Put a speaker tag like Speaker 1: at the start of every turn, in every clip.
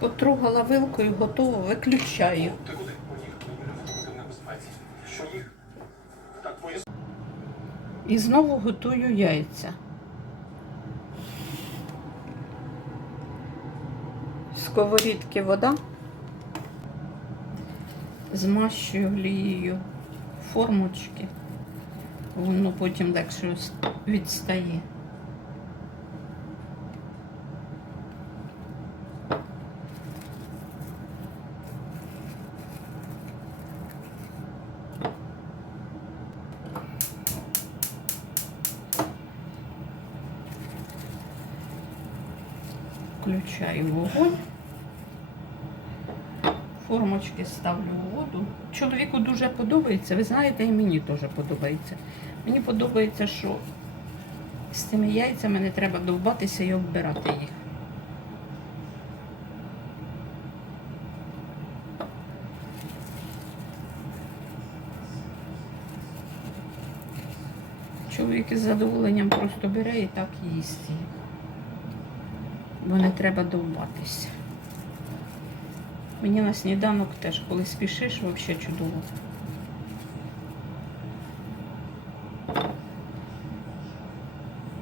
Speaker 1: Потрогала вилкою, готово, виключаю.
Speaker 2: В.
Speaker 1: І знову готую яйця. Сковорідки вода. Змащую олією формочки. Воно потім легше відстає. Включаю вогонь. Формочки ставлю у воду. Чоловіку дуже подобається. Ви знаєте, і мені теж подобається. Мені подобається, що з цими яйцями не треба довбатися і оббирати їх. Чоловік із задоволенням просто бере і так їсть їх. Бо не треба довбатися. Мені на сніданок теж, коли спішиш, взагалі чудово.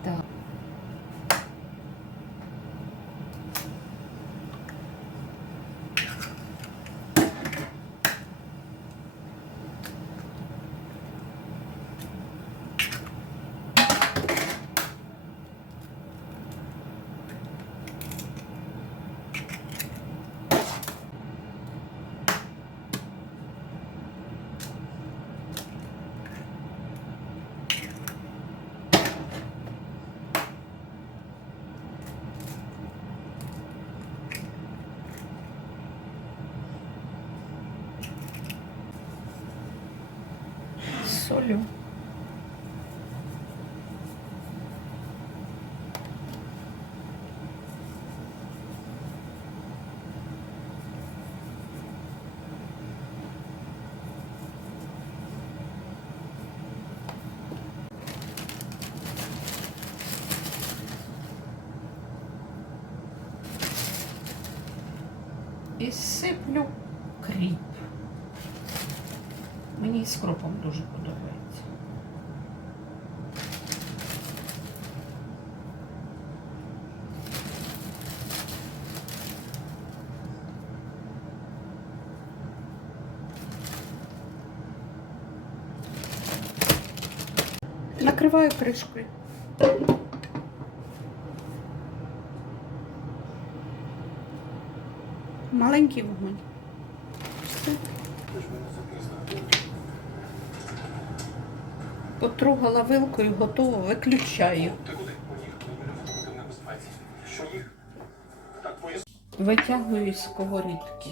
Speaker 1: Так. Солю. І сиплю кріп. Мені з кропом дуже подобається. Накриваю кришкою. Маленький вогонь. Все. Потрогала вилкою, готово, виключаю. Витягую з сковорідки.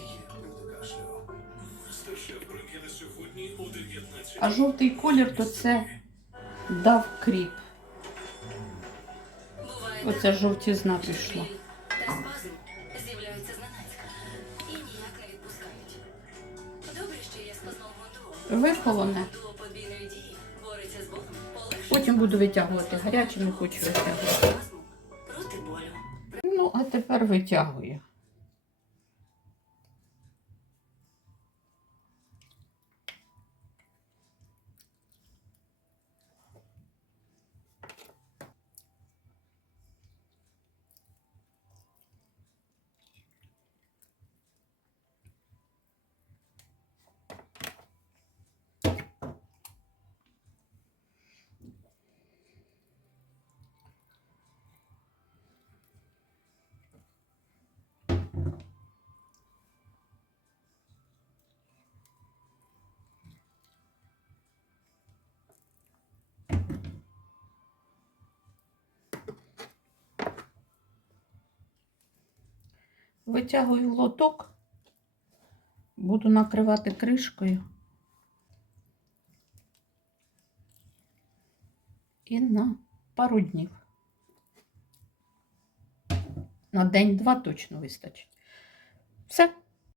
Speaker 1: А жовтий колір то це дав кріп. Оця жовтізна пішла.
Speaker 3: Полегшує
Speaker 1: Потім буду витягувати. Гарячим не хочу витягувати. Ну, а тепер витягую. Витягую лоток, буду накривати кришкою. І на пару днів. На день-два точно вистачить. Все.